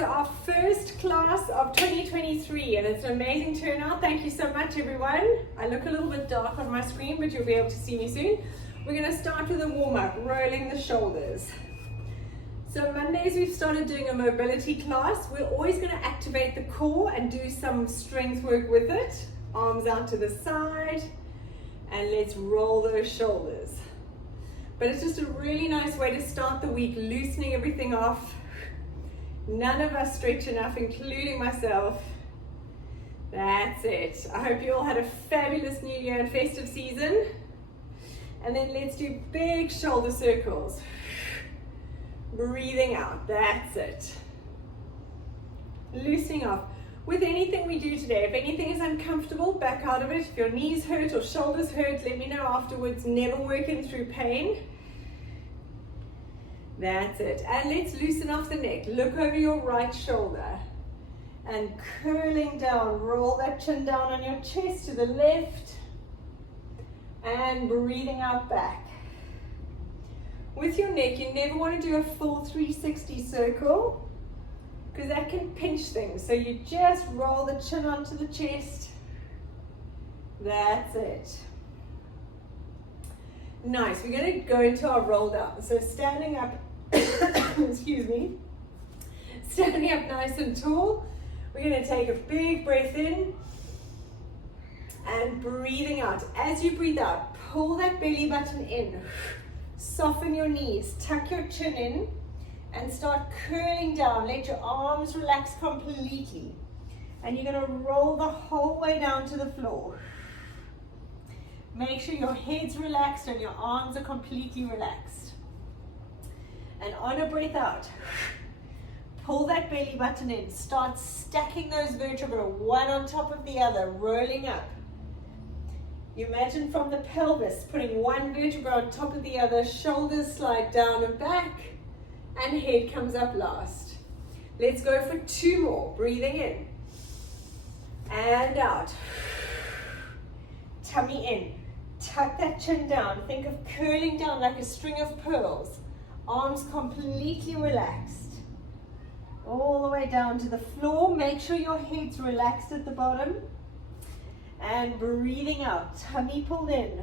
so our first class of 2023, and it's an amazing turnout. Thank you so much, everyone. I look a little bit dark on my screen, but you'll be able to see me soon. We're going to start with a warm-up, rolling the shoulders. So Mondays we've started doing a mobility class. We're always going to activate the core and do some strength work with it. Arms out to the side, and let's roll those shoulders. But it's just a really nice way to start the week, loosening everything off. None of us stretch enough, including myself. That's it. I hope you all had a fabulous New Year and festive season. And then let's do big shoulder circles. Breathing out, that's it. Loosening off. With anything we do today, if anything is uncomfortable, back out of it. If your knees hurt or shoulders hurt, let me know afterwards. Never working through pain. That's it. And let's loosen off the neck. Look over your right shoulder. And curling down. Roll that chin down on your chest to the left. And breathing out back. With your neck, you never want to do a full 360 circle, because that can pinch things. So you just roll the chin onto the chest. That's it. Nice. We're going to go into our roll down. So standing up, excuse me, standing up nice and tall. We're going to take a big breath in and breathing out. As you breathe out, pull that belly button in. Soften your knees, tuck your chin in, and start curling down. Let your arms relax completely. And you're going to roll the whole way down to the floor. Make sure your head's relaxed and your arms are completely relaxed. And on a breath out, pull that belly button in. Start stacking those vertebrae one on top of the other, rolling up. You imagine from the pelvis, putting one vertebra on top of the other, shoulders slide down and back, and head comes up last. Let's go for 2 more. Breathing in and out. Tummy in. Tuck that chin down. Think of curling down like a string of pearls. Arms completely relaxed. All the way down to the floor. Make sure your head's relaxed at the bottom. And breathing out, tummy pulled in,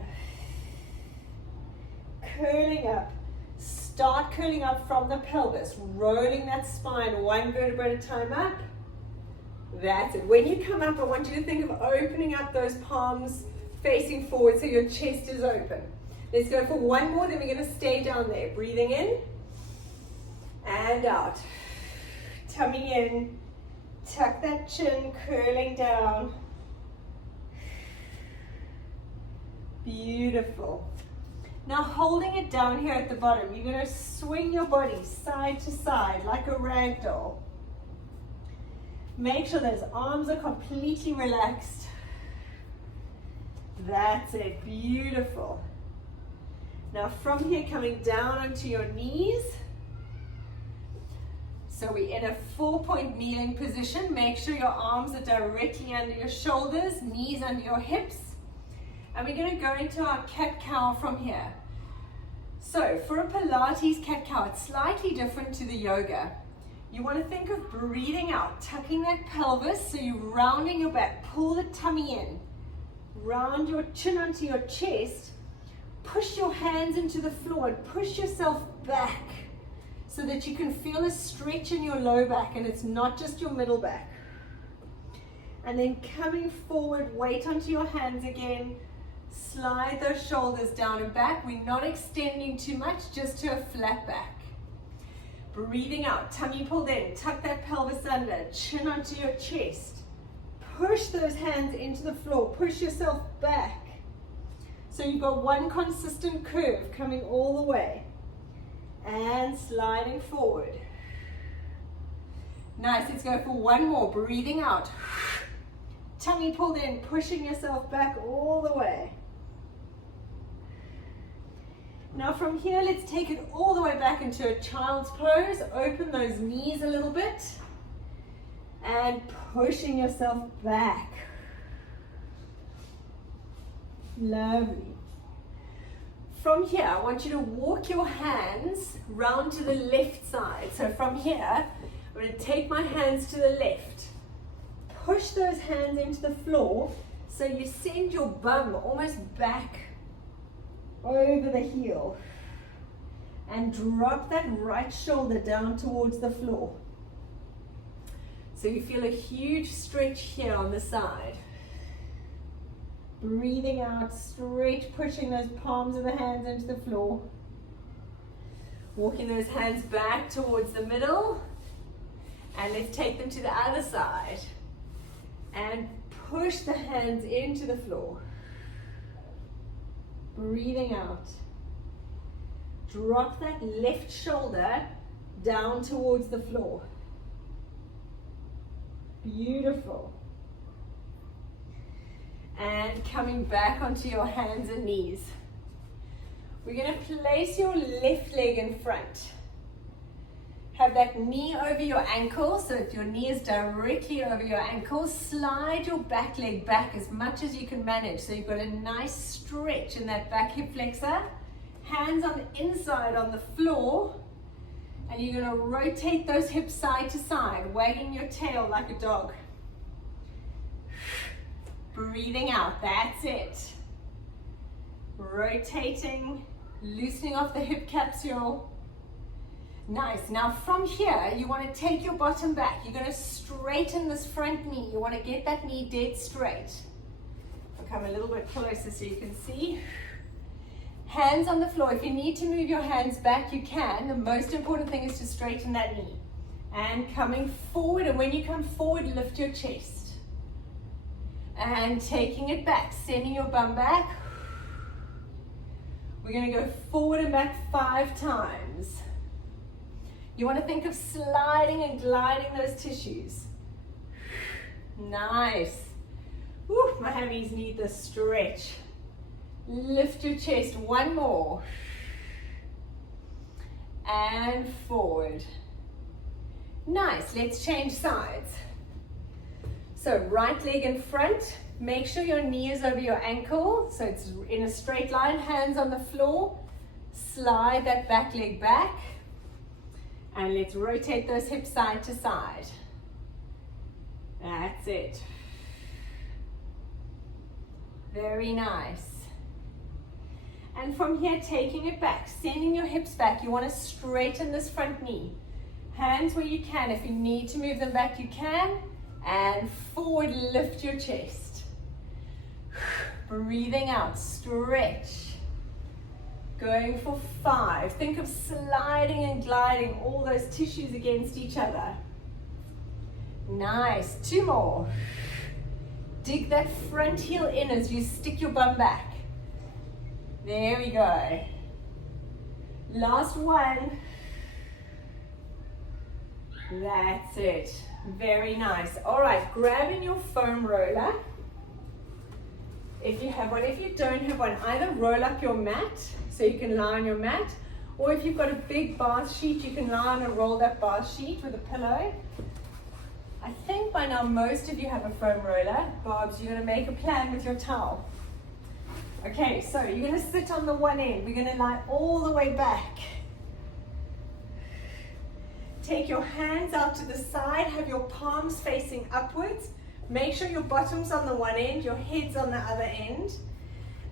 curling up. Start curling up from the pelvis, rolling that spine one vertebra at a time up. That's it. When you come up, I want you to think of opening up those palms facing forward so your chest is open. Let's go for 1 more, then we're going to stay down there. Breathing in and out. Tummy in, tuck that chin, curling down. Beautiful. Now holding it down here at the bottom, you're going to swing your body side to side like a rag doll. Make sure those arms are completely relaxed. That's it. Beautiful. Now from here, coming down onto your knees. So we're in a 4-point kneeling position. Make sure your arms are directly under your shoulders, knees under your hips. And we're going to go into our cat-cow from here. So for a Pilates cat-cow, it's slightly different to the yoga. You want to think of breathing out, tucking that pelvis, so you're rounding your back. Pull the tummy in. Round your chin onto your chest. Push your hands into the floor and push yourself back so that you can feel a stretch in your low back and it's not just your middle back. And then coming forward, weight onto your hands again. Slide those shoulders down and back. We're not extending too much, just to a flat back. Breathing out, tummy pulled in, tuck that pelvis under, chin onto your chest. Push those hands into the floor, push yourself back. So you've got one consistent curve coming all the way. And sliding forward. Nice, let's go for 1 more. Breathing out. Tummy pulled in, pushing yourself back all the way. Now from here, let's take it all the way back into a child's pose. Open those knees a little bit. And pushing yourself back. Lovely. From here, I want you to walk your hands round to the left side. So from here, I'm going to take my hands to the left. Push those hands into the floor so you send your bum almost back over the heel. And drop that right shoulder down towards the floor. So you feel a huge stretch here on the side. Breathing out, stretch, pushing those palms of the hands into the floor. Walking those hands back towards the middle. And let's take them to the other side. And push the hands into the floor. Breathing out. Drop that left shoulder down towards the floor. Beautiful. And coming back onto your hands and knees. We're going to place your left leg in front. Have that knee over your ankle, so if your knee is directly over your ankle, slide your back leg back as much as you can manage. So you've got a nice stretch in that back hip flexor. Hands on the inside on the floor, and you're going to rotate those hips side to side, wagging your tail like a dog. Breathing out, that's it. Rotating, loosening off the hip capsule. Nice. Now from here, you want to take your bottom back. You're going to straighten this front knee. You want to get that knee dead straight. I'll come a little bit closer so you can see. Hands on the floor. If you need to move your hands back, you can. The most important thing is to straighten that knee. And coming forward, and when you come forward, lift your chest. And taking it back, sending your bum back. We're going to go forward and back 5 times. You want to think of sliding and gliding those tissues. Nice. Woo, my hammies need the stretch. Lift your chest, 1 more. And forward. Nice, let's change sides. So right leg in front, make sure your knee is over your ankle, so it's in a straight line, hands on the floor. Slide that back leg back. And let's rotate those hips side to side. That's it. Very nice. And from here, taking it back, sending your hips back. You want to straighten this front knee. Hands where you can. If you need to move them back, you can. And forward, lift your chest. Breathing out, stretch. Going for 5. Think of sliding and gliding all those tissues against each other. Nice. 2 more. Dig that front heel in as you stick your bum back. There we go. Last one. That's it. Very nice. All right, grabbing your foam roller. If you have one, if you don't have one, either roll up your mat so you can lie on your mat, or if you've got a big bath sheet, you can lie on a rolled up bath sheet with a pillow. I think by now most of you have a foam roller. Barbs, you're going to make a plan with your towel. Okay, so you're going to sit on the one end. We're going to lie all the way back. Take your hands out to the side, have your palms facing upwards. Make sure your bottom's on the one end, your head's on the other end.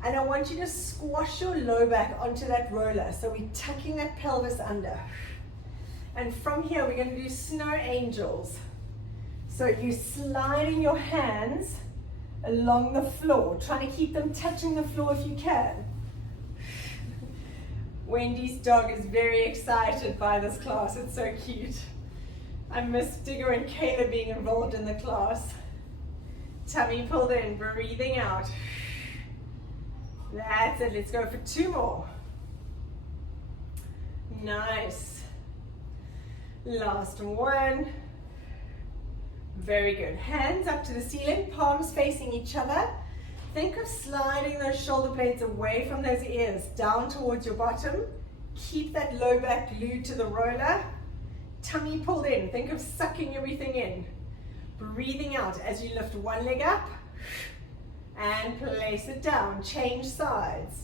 And I want you to squash your low back onto that roller. So we're tucking that pelvis under. And from here, we're going to do snow angels. So you're sliding your hands along the floor, trying to keep them touching the floor if you can. Wendy's dog is very excited by this class. It's so cute. I miss Digger and Kayla being involved in the class. Tummy pulled in, breathing out. That's it. Let's go for 2 more. Nice. Last one. Very good. Hands up to the ceiling, palms facing each other. Think of sliding those shoulder blades away from those ears, down towards your bottom. Keep that low back glued to the roller. Tummy pulled in. Think of sucking everything in. Breathing out as you lift one leg up and place it down. Change sides.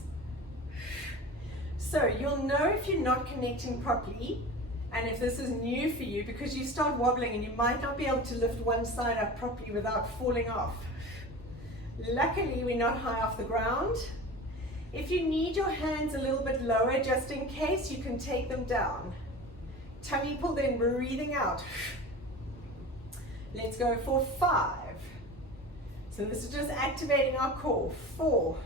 So you'll know if you're not connecting properly And if this is new for you, because you start wobbling and you might not be able to lift one side up properly without falling off. Luckily, we're not high off the ground. If you need your hands a little bit lower, just in case, you can take them down. Tummy pulled in, breathing out. Let's go for 5. So this is just activating our core. 4.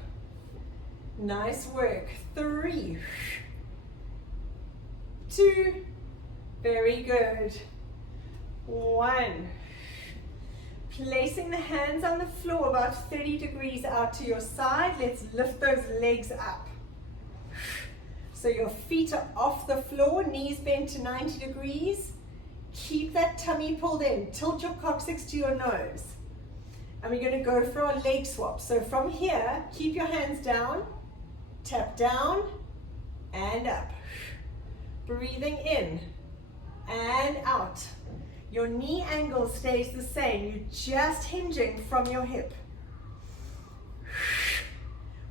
Nice work. 3. 2. Very good. 1. Placing the hands on the floor about 30 degrees out to your side. Let's lift those legs up. So your feet are off the floor, knees bent to 90 degrees. Keep that tummy pulled in. Tilt your coccyx to your nose. And we're going to go for our leg swap. So from here, keep your hands down, tap down, and up. Breathing in and out. Your knee angle stays the same. You're just hinging from your hip.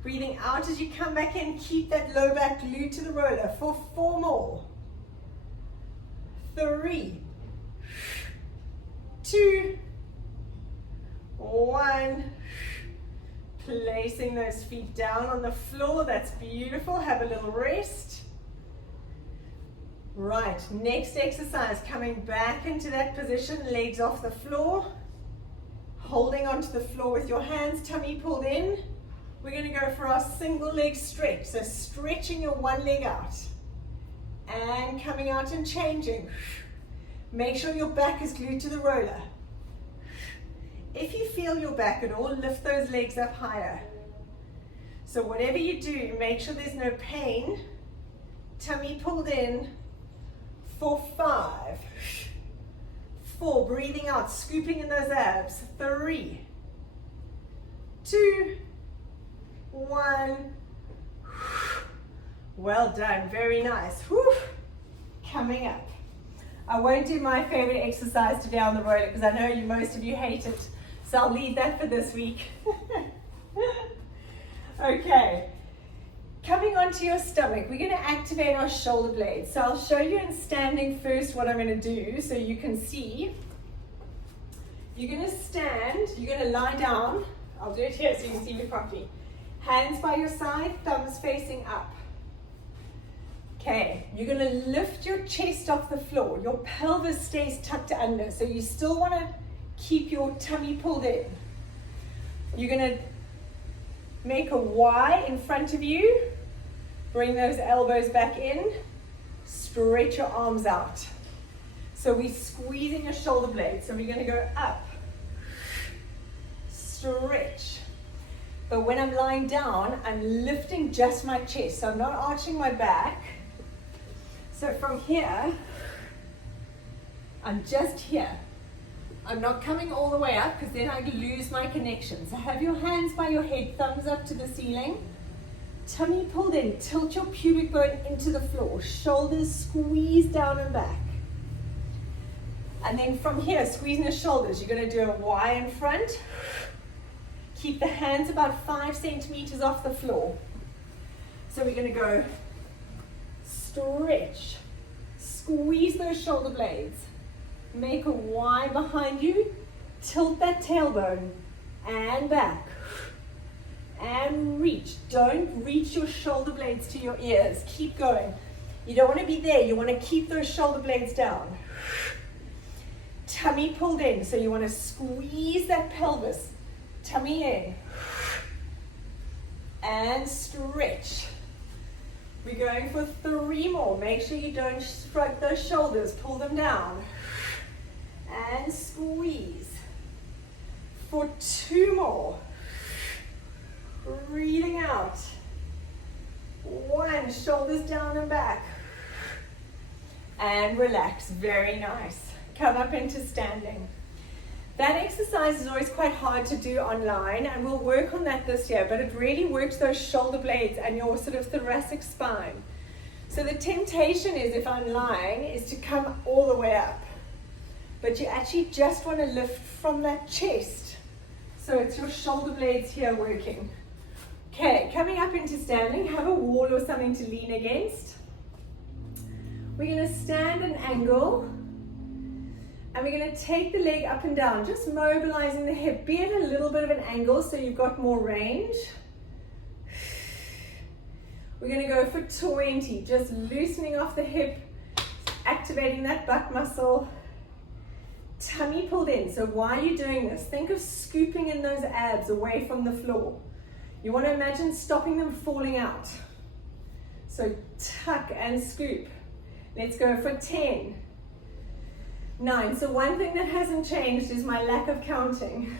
Breathing out as you come back in. Keep that low back glued to the roller for 4 more. 3, 2, 1. Placing those feet down on the floor. That's beautiful. Have a little rest. Right, next exercise, coming back into that position, legs off the floor, holding onto the floor with your hands, tummy pulled in. We're going to go for our single leg stretch, so stretching your one leg out and coming out and changing. Make sure your back is glued to the roller. If you feel your back at all, lift those legs up higher. So whatever you do, make sure there's no pain. Tummy pulled in. For 5, 4, breathing out, scooping in those abs. 3, 2, 1. Well done, very nice. Whew. Coming up. I won't do my favorite exercise today on the roller because I know most of you hate it. So I'll leave that for this week. Okay. Coming onto your stomach, we're going to activate our shoulder blades. So I'll show you in standing first what I'm going to do so you can see. You're going to stand, you're going to lie down. I'll do it here so you can see me properly. Hands by your side, thumbs facing up. Okay, you're going to lift your chest off the floor. Your pelvis stays tucked under, so you still want to keep your tummy pulled in. You're going to make a Y in front of you. Bring those elbows back in. Stretch your arms out. So we're squeezing your shoulder blades. So we're going to go up. Stretch. But when I'm lying down, I'm lifting just my chest. So I'm not arching my back. So from here, I'm just here. I'm not coming all the way up because then I lose my connection. So have your hands by your head, thumbs up to the ceiling. Tummy pulled in, tilt your pubic bone into the floor. Shoulders squeeze down and back. And then from here, squeezing the shoulders, you're going to do a Y in front. Keep the hands about 5 centimeters off the floor. So we're going to go stretch, squeeze those shoulder blades. Make a Y behind you, tilt that tailbone, and back. And reach. Don't reach your shoulder blades to your ears. Keep going. You don't want to be there. You want to keep those shoulder blades down. Tummy pulled in. So you want to squeeze that pelvis. Tummy in. And stretch. We're going for 3 more. Make sure you don't shrug those shoulders. Pull them down. And squeeze. For 2 more. Breathing out. 1, shoulders down and back. And relax, very nice. Come up into standing. That exercise is always quite hard to do online, and we'll work on that this year, but it really works those shoulder blades and your sort of thoracic spine. So the temptation is, if I'm lying, is to come all the way up. But you actually just want to lift from that chest. So it's your shoulder blades here working. Okay, coming up into standing, have a wall or something to lean against. We're going to stand an angle, and we're going to take the leg up and down, just mobilizing the hip. Be at a little bit of an angle so you've got more range. We're going to go for 20, just loosening off the hip, activating that butt muscle. Tummy pulled in. So while you're doing this, think of scooping in those abs away from the floor. You want to imagine stopping them falling out. So tuck and scoop. Let's go for 10, 9. So one thing that hasn't changed is my lack of counting.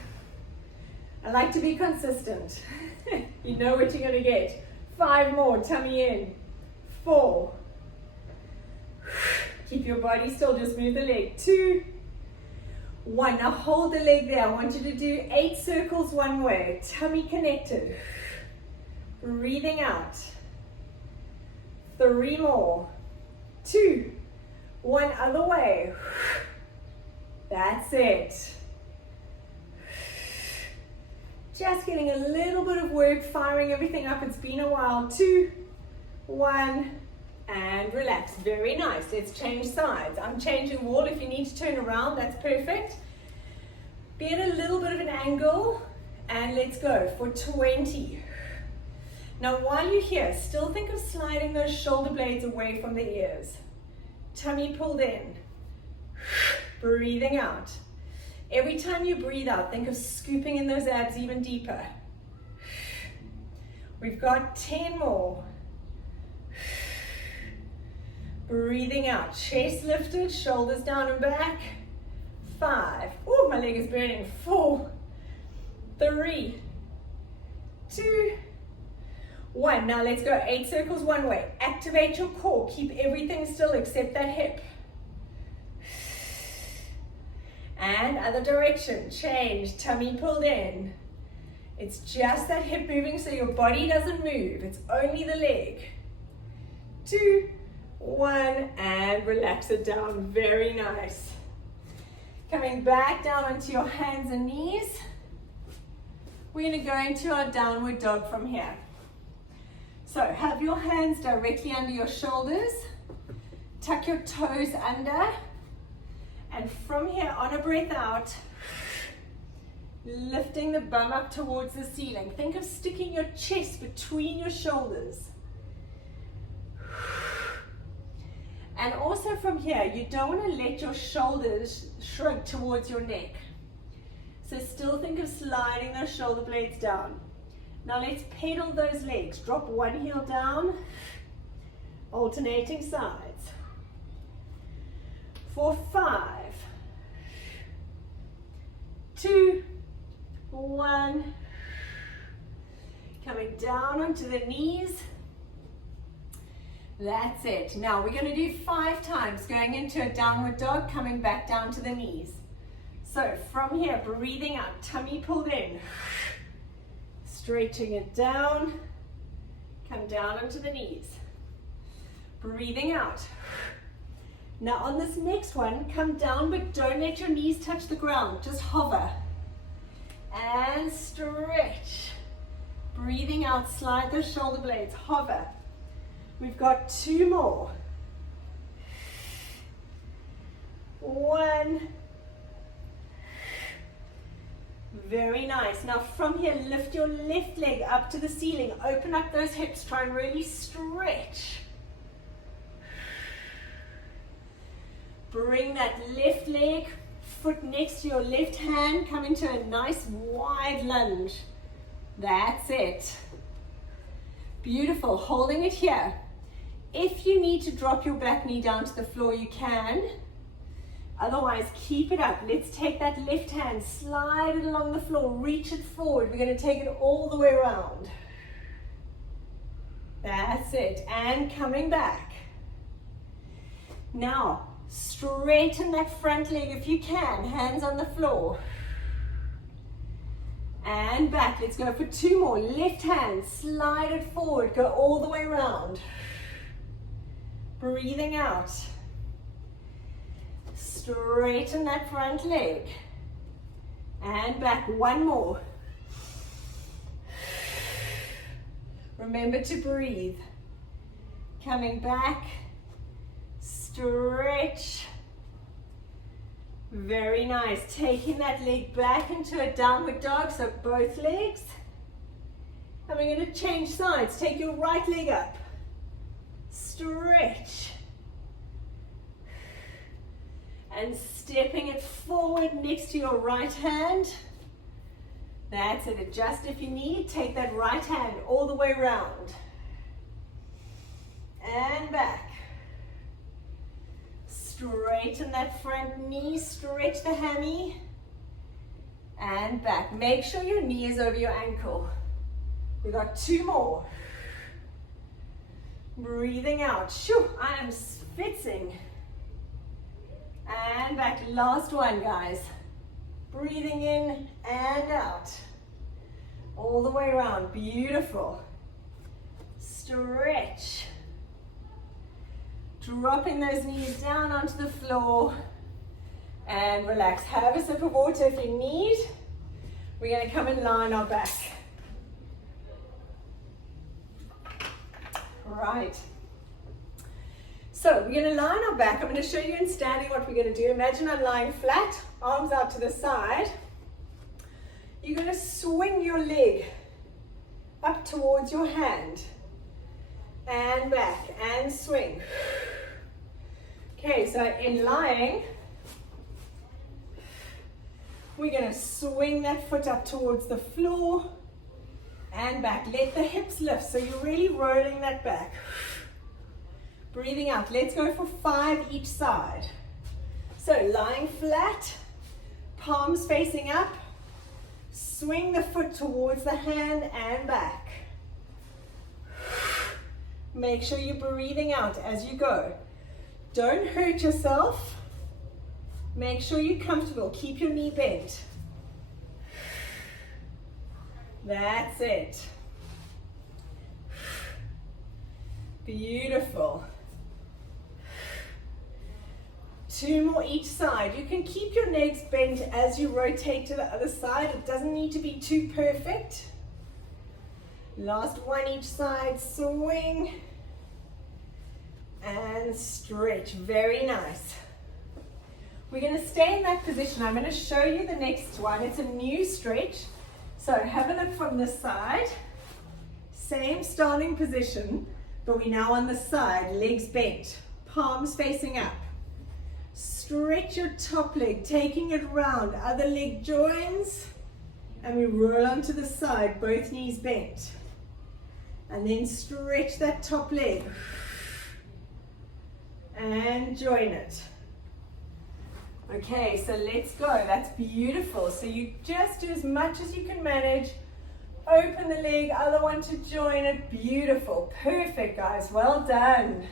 I like to be consistent. You know what you're going to get. 5 more, tummy in. 4. Keep your body still, just move the leg. 2, 1. Now hold the leg there. I want you to do 8 circles one way. Tummy connected. Breathing out. 3 more. 2, 1, other way. That's it. Just getting a little bit of work, firing everything up. It's been a while. 2, 1, and relax. Very nice. Let's change sides. I'm changing wall. If you need to turn around, that's perfect. Be at a little bit of an angle, and let's go for 20. Now, while you're here, still think of sliding those shoulder blades away from the ears. Tummy pulled in. Breathing out. Every time you breathe out, think of scooping in those abs even deeper. We've got 10 more. Breathing out. Chest lifted, shoulders down and back. 5. Oh, my leg is burning. 4, 3, 2, 1. Now let's go 8 circles one way. Activate your core. Keep everything still except that hip. And other direction. Change. Tummy pulled in. It's just that hip moving so your body doesn't move. It's only the leg. 2, 1, and relax it down. Very nice. Coming back down onto your hands and knees. We're going to go into our downward dog from here. So have your hands directly under your shoulders. Tuck your toes under. And from here, on a breath out, lifting the bum up towards the ceiling. Think of sticking your chest between your shoulders. And also from here, you don't want to let your shoulders shrug towards your neck. So still think of sliding those shoulder blades down. Now let's pedal those legs. Drop one heel down, alternating sides. For 5, 2, 1. Coming down onto the knees. That's it. Now we're going to do 5 times, going into a downward dog, coming back down to the knees. So from here, breathing out, tummy pulled in. Stretching it down. Come down onto the knees. Breathing out. Now on this next one, come down, but don't let your knees touch the ground. Just hover. And stretch. Breathing out, slide those shoulder blades, hover. We've got 2 more. 1. Very nice. Now from here, lift your left leg up to the ceiling. Open up those hips. Try and really stretch. Bring that left leg, foot next to your left hand. Come into a nice wide lunge. That's it. Beautiful. Holding it here. If you need to drop your back knee down to the floor, you can. Otherwise, keep it up. Let's take that left hand, slide it along the floor, reach it forward. We're going to take it all the way around. That's it. And coming back. Now, straighten that front leg if you can. Hands on the floor. And back. Let's go for 2 more. Left hand, slide it forward. Go all the way around. Breathing out. Straighten that front leg. And back. 1 more. Remember to breathe. Coming back. Stretch. Very nice. Taking that leg back into a downward dog, so both legs. And we're going to change sides. Take your right leg up. Stretch. And stepping it forward next to your right hand. That's it. Adjust if you need. Take that right hand all the way around. And back. Straighten that front knee. Stretch the hammy. And back. Make sure your knee is over your ankle. We've got 2 more. Breathing out. Shoo, I am schwitzing. And back. Last one, guys. Breathing in and out. All the way around. Beautiful. Stretch. Dropping those knees down onto the floor. And relax. Have a sip of water if you need. We're going to come and lie on our back. Right. So we're going to lie on our back. I'm going to show you in standing what we're going to do. Imagine I'm lying flat, arms out to the side. You're going to swing your leg up towards your hand. And back and swing. Okay, so in lying, we're going to swing that foot up towards the floor. And back. Let the hips lift, so you're really rolling that back. Breathing out. Let's go for 5 each side. So lying flat, palms facing up. Swing the foot towards the hand and back. Make sure you're breathing out as you go. Don't hurt yourself. Make sure you're comfortable. Keep your knee bent. That's it. Beautiful. 2 more each side. You can keep your legs bent as you rotate to the other side. It doesn't need to be too perfect. Last one each side. Swing. And stretch. Very nice. We're going to stay in that position. I'm going to show you the next one. It's a new stretch. So have a look from this side. Same starting position, but we're now on the side, legs bent, palms facing up. Stretch your top leg, taking it round. Other leg joins, and we roll onto the side, both knees bent. And then stretch that top leg. And join it. Okay, so let's go. That's beautiful. So you just do as much as you can manage. Open the leg, other one to join it. Beautiful. Perfect, guys. Well done.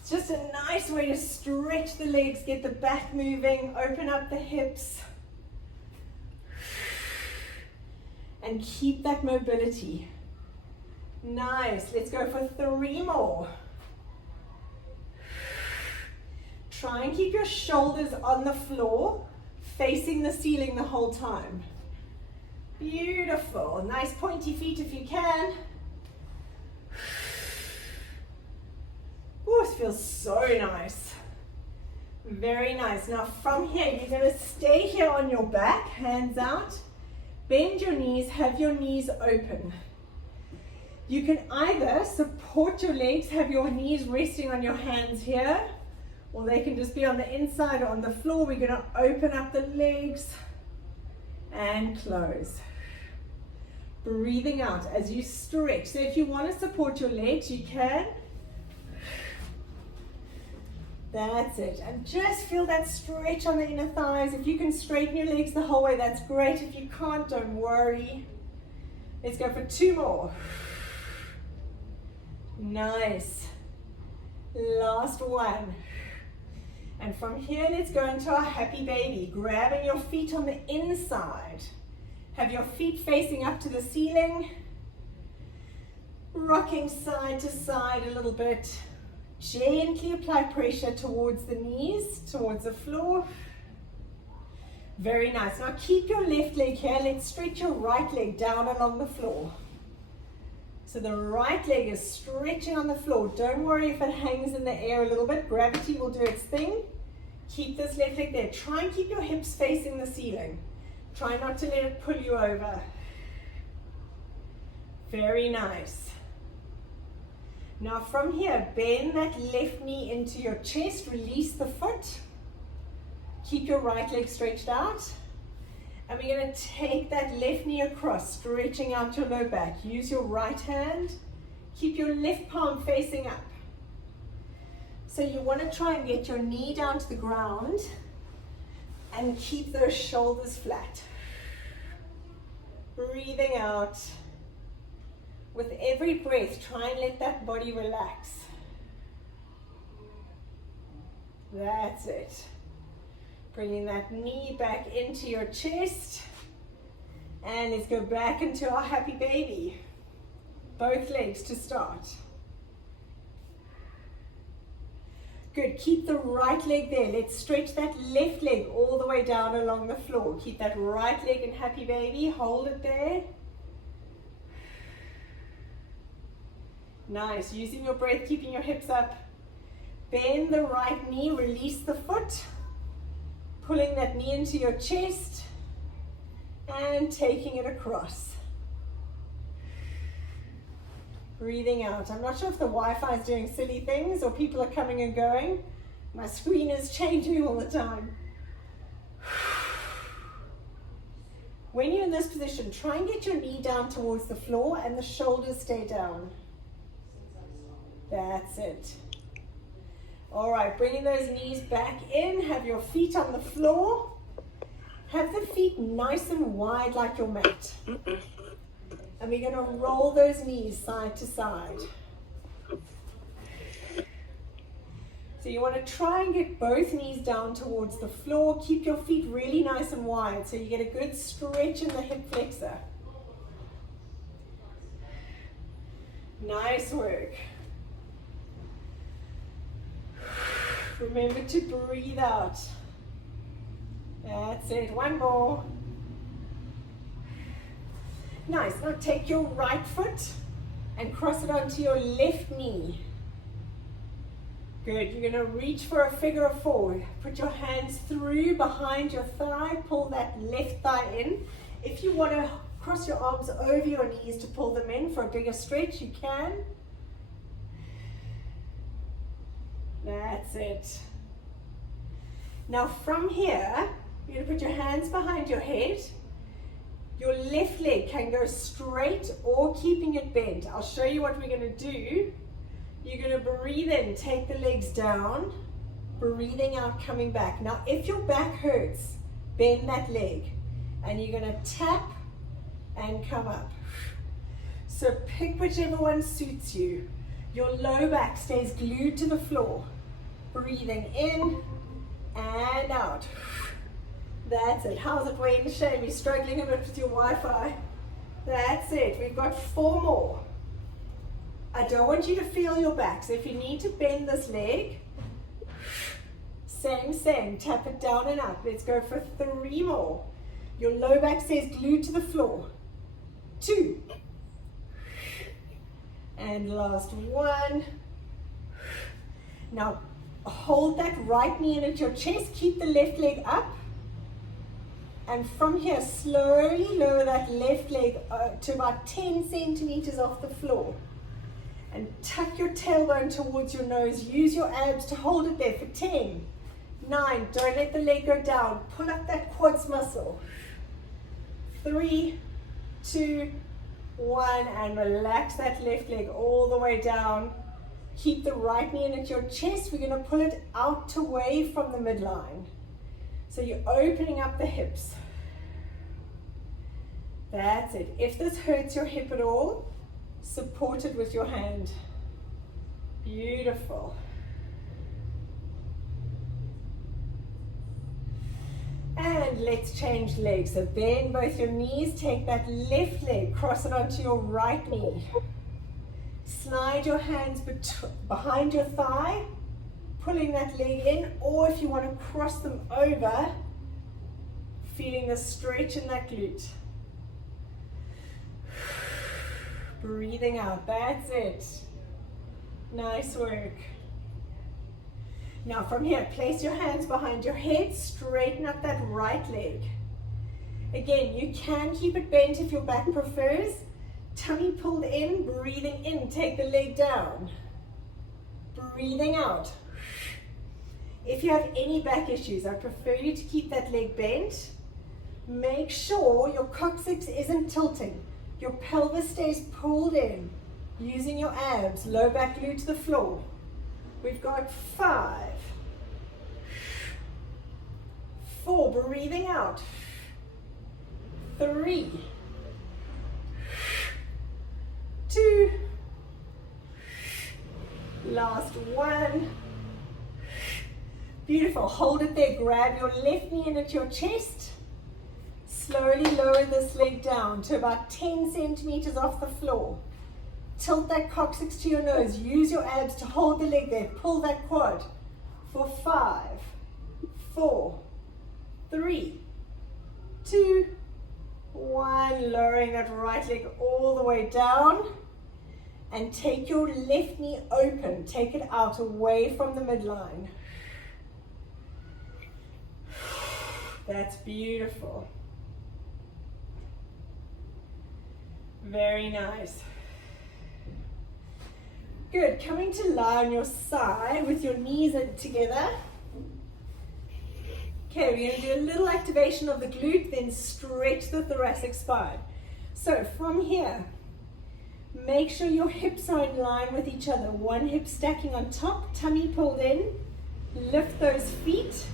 It's just a nice way to stretch the legs, get the back moving, open up the hips. And keep that mobility. Nice. Let's go for 3 more. Try and keep your shoulders on the floor, facing the ceiling the whole time. Beautiful. Nice pointy feet if you can. Oh, it feels so nice. Very nice. Now from here, you're going to stay here on your back, hands out. Bend your knees, have your knees open. You can either support your legs, have your knees resting on your hands here, or they can just be on the inside or on the floor. We're going to open up the legs and close. Breathing out as you stretch. So if you want to support your legs, you can. That's it. And just feel that stretch on the inner thighs. If you can straighten your legs the whole way, that's great. If you can't, don't worry. Let's go for 2 more. Nice. Last one. And from here, let's go into our happy baby. Grabbing your feet on the inside. Have your feet facing up to the ceiling. Rocking side to side a little bit. Gently apply pressure towards the knees, towards the floor. Very nice. Now keep your left leg here. Let's stretch your right leg down along the floor. So the right leg is stretching on the floor. Don't worry if it hangs in the air a little bit. Gravity will do its thing. Keep this left leg there. Try and keep your hips facing the ceiling. Try not to let it pull you over. Very nice. Now from here, bend that left knee into your chest. Release the foot. Keep your right leg stretched out. And we're going to take that left knee across, stretching out your low back. Use your right hand. Keep your left palm facing up. So you want to try and get your knee down to the ground and keep those shoulders flat. Breathing out. With every breath, try and let that body relax. That's it. Bringing that knee back into your chest. And let's go back into our happy baby. Both legs to start. Good, keep the right leg there. Let's stretch that left leg all the way down along the floor. Keep that right leg in happy baby, hold it there. Nice, using your breath, keeping your hips up. Bend the right knee, release the foot. Pulling that knee into your chest and taking it across. Breathing out. I'm not sure if the Wi-Fi is doing silly things or people are coming and going. My screen is changing all the time. When you're in this position, try and get your knee down towards the floor and the shoulders stay down. That's it. All right, bringing those knees back in. Have your feet on the floor. Have the feet nice and wide like your mat. And we're going to roll those knees side to side. So you want to try and get both knees down towards the floor. Keep your feet really nice and wide so you get a good stretch in the hip flexor. Nice work. Remember to breathe out. That's it. One more. Nice. Now take your right foot and cross it onto your left knee. Good. You're going to reach for a figure of four. Put your hands through behind your thigh. Pull that left thigh in. If you want to cross your arms over your knees to pull them in for a bigger stretch, you can. That's it. Now from here, you're going to put your hands behind your head. Your left leg can go straight or keeping it bent. I'll show you what we're going to do. You're going to breathe in, take the legs down, breathing out, coming back. Now if your back hurts, bend that leg and you're going to tap and come up. So pick whichever one suits you. Your low back stays glued to the floor. Breathing in and out. That's it. How's it, Wayne? Shame you're struggling a bit with your Wi-Fi. That's it. We've got 4 more. I don't want you to feel your back. So if you need to bend this leg, same. Tap it down and up. Let's go for 3 more. Your low back stays glued to the floor. 2. And last 1. Now, hold that right knee in at your chest. Keep the left leg up. And from here, slowly lower that left leg to about 10 centimeters off the floor. And tuck your tailbone towards your nose. Use your abs to hold it there for 10, 9. Don't let the leg go down. Pull up that quads muscle. 3, 2, 1. And relax that left leg all the way down. Keep the right knee in at your chest. We're going to pull it out away from the midline. So you're opening up the hips. That's it. If this hurts your hip at all, support it with your hand. Beautiful. And let's change legs. So bend both your knees. Take that left leg, cross it onto your right knee. Slide your hands behind your thigh, pulling that leg in, or if you want to cross them over, feeling the stretch in that glute. Breathing out, that's it. Nice work. Now from here, place your hands behind your head, straighten up that right leg. Again, you can keep it bent if your back prefers. Tummy pulled in, breathing in, take the leg down. Breathing out. If you have any back issues, I prefer you to keep that leg bent. Make sure your coccyx isn't tilting. Your pelvis stays pulled in, using your abs, low back glute to the floor. We've got 5, 4, breathing out, 3, 2, last 1. Beautiful, hold it there, grab your left knee in at your chest. Slowly lower this leg down to about 10 centimeters off the floor. Tilt that coccyx to your nose. Use your abs to hold the leg there. Pull that quad for 5, 4, 3, 2, 1. Lowering that right leg all the way down. And take your left knee open. Take it out away from the midline. That's beautiful. Very nice. Good, coming to lie on your side with your knees together. Okay, we're going to do a little activation of the glute, then stretch the thoracic spine. So from here, make sure your hips are in line with each other. One hip stacking on top, tummy pulled in. Lift those feet.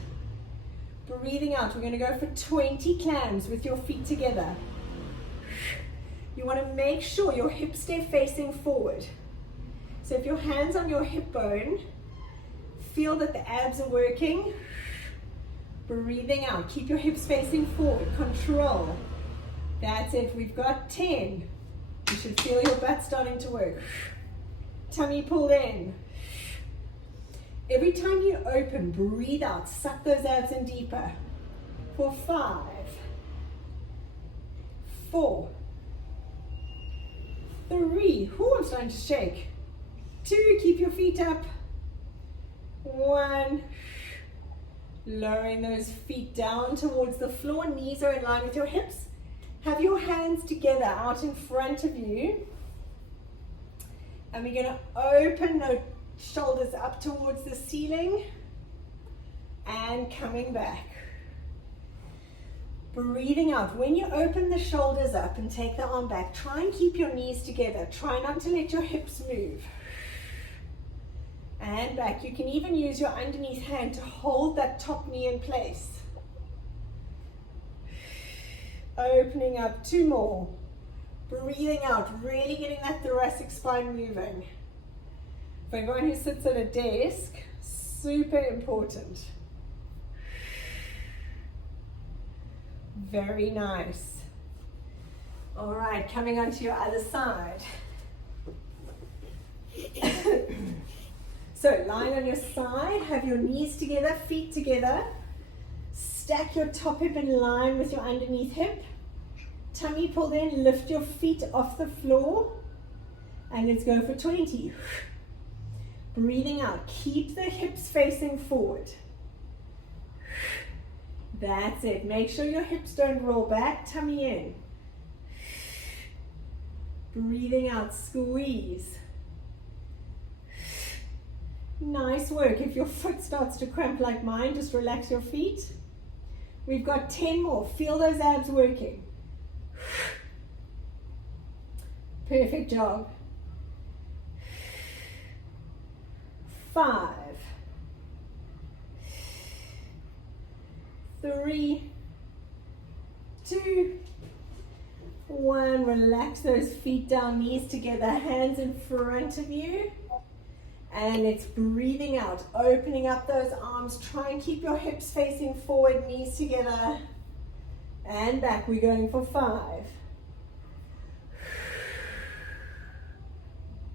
Breathing out, we're going to go for 20 clams with your feet together. You want to make sure your hips stay facing forward. So if your hand's on your hip bone, feel that the abs are working. Breathing out, keep your hips facing forward, control. That's it, we've got 10. You should feel your butt starting to work. Tummy pulled in. Every time you open, breathe out, suck those abs in deeper. For 5, 4, 3, I'm starting to shake. 2, keep your feet up. 1, lowering those feet down towards the floor, knees are in line with your hips. Have your hands together out in front of you. And we're going to open the shoulders up towards the ceiling. And coming back. Breathing out. When you open the shoulders up and take the arm back, try and keep your knees together. Try not to let your hips move. And back. You can even use your underneath hand to hold that top knee in place. Opening up, 2 more. Breathing out, really getting that thoracic spine moving. For everyone who sits at a desk, super important. Very nice. All right, coming onto your other side. So, lying on your side, have your knees together, feet together. Stack your top hip in line with your underneath hip. Tummy pulled in, lift your feet off the floor. And let's go for 20. Breathing out, keep the hips facing forward. That's it. Make sure your hips don't roll back, tummy in. Breathing out, squeeze. Nice work. If your foot starts to cramp like mine, just relax your feet. We've got 10 more. Feel those abs working. Perfect job. 5, 3, 2, 1. Relax those feet down, knees together, hands in front of you. And it's breathing out, opening up those arms. Try and keep your hips facing forward, knees together. And back, we're going for 5.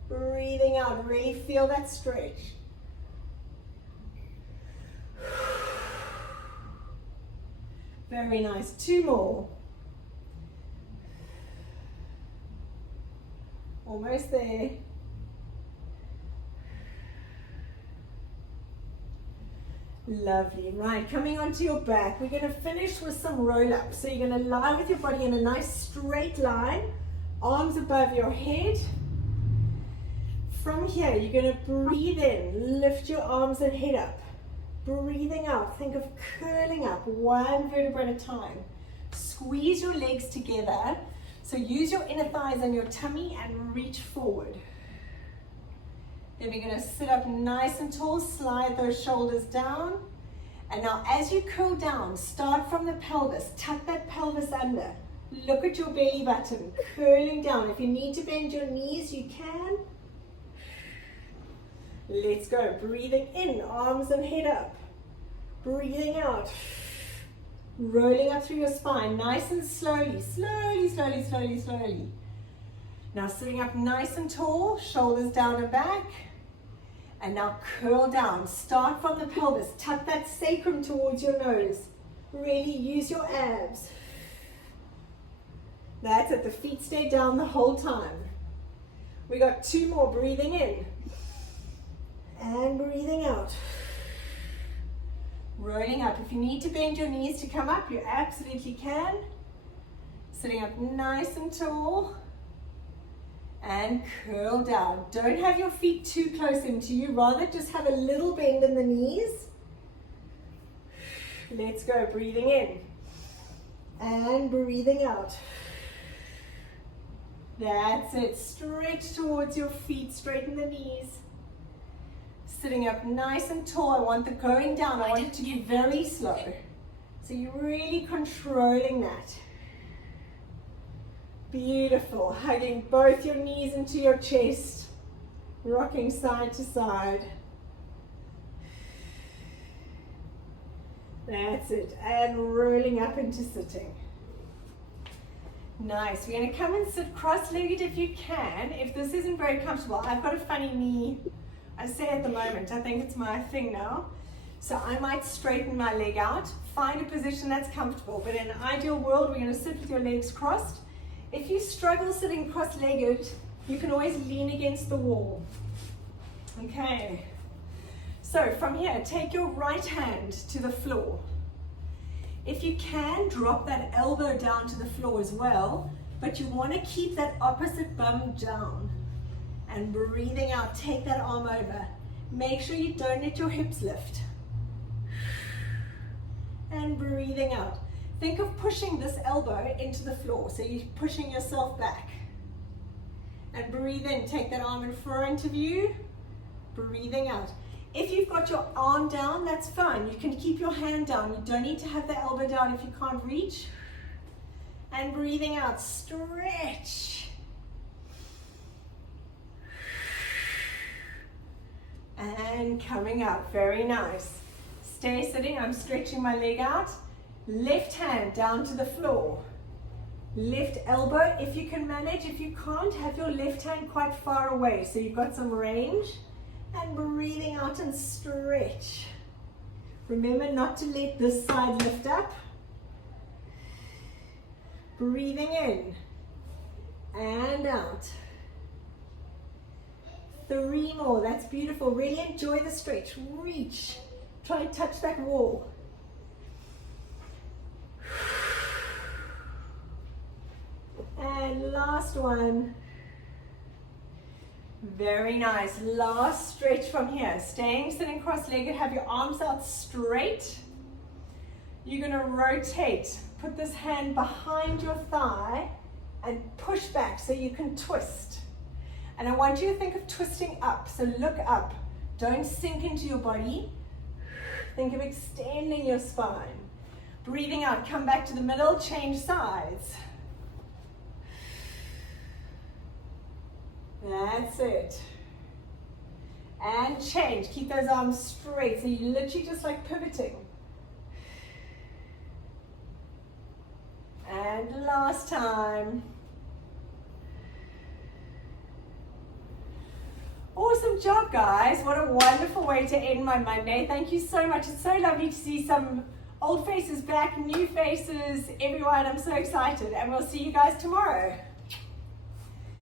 Breathing out, really feel that stretch. Very nice, 2 more. Almost there. Lovely. Right, coming onto your back, we're going to finish with some roll-ups. So you're going to lie with your body in a nice straight line, arms above your head. From here, you're going to breathe in, lift your arms and head up. Breathing out, think of curling up, one vertebra at a time. Squeeze your legs together. So use your inner thighs and your tummy and reach forward. Then we're going to sit up nice and tall, slide those shoulders down. And now as you curl down, start from the pelvis, tuck that pelvis under. Look at your belly button, curling down. If you need to bend your knees, you can. Let's go. Breathing in, arms and head up. Breathing out. Rolling up through your spine, nice and slowly, slowly, slowly, slowly, slowly. Now sitting up nice and tall, shoulders down and back. And now curl down. Start from the pelvis. Tuck that sacrum towards your nose. Really use your abs. That's it. The feet stay down the whole time. We got 2 more. Breathing in. And breathing out. Rolling up. If you need to bend your knees to come up, you absolutely can. Sitting up nice and tall. And curl down. Don't have your feet too close into you. Rather just have a little bend in the knees. Let's go. Breathing in. And breathing out. That's it. Stretch towards your feet. Straighten the knees. Sitting up nice and tall. I want the going down. I want it to be very slow. So you're really controlling that. Beautiful. Hugging both your knees into your chest. Rocking side to side. That's it. And rolling up into sitting. Nice. We're going to come and sit cross-legged if you can. If this isn't very comfortable, I've got a funny knee. I say at the moment, I think it's my thing now. So I might straighten my leg out. Find a position that's comfortable. But in an ideal world, we're going to sit with your legs crossed. If you struggle sitting cross-legged, you can always lean against the wall. Okay. So from here, take your right hand to the floor. If you can, drop that elbow down to the floor as well, but you want to keep that opposite bum down. And breathing out, take that arm over. Make sure you don't let your hips lift. And breathing out. Think of pushing this elbow into the floor, so you're pushing yourself back. And breathe in, take that arm in front of you. Breathing out. If you've got your arm down, that's fine. You can keep your hand down. You don't need to have the elbow down if you can't reach. And breathing out, stretch. And coming up, very nice. Stay sitting, I'm stretching my leg out. Left hand down to the floor. Left elbow, if you can manage. If you can't, have your left hand quite far away so you've got some range. And breathing out and stretch. Remember not to let this side lift up. Breathing in and out. 3 more, that's beautiful. Really enjoy the stretch. Reach. Try and touch that wall. And last one. Very nice. Last stretch from here. Staying sitting cross-legged. Have your arms out straight. You're going to rotate. Put this hand behind your thigh and push back so you can twist. And I want you to think of twisting up. So look up. Don't sink into your body. Think of extending your spine. Breathing out. Come back to the middle. Change sides. That's it. And change. Keep those arms straight. So you're literally just like pivoting. And last time. Awesome job, guys. What a wonderful way to end my Monday. Thank you so much. It's so lovely to see some old faces back, new faces, everyone. I'm so excited. And we'll see you guys tomorrow.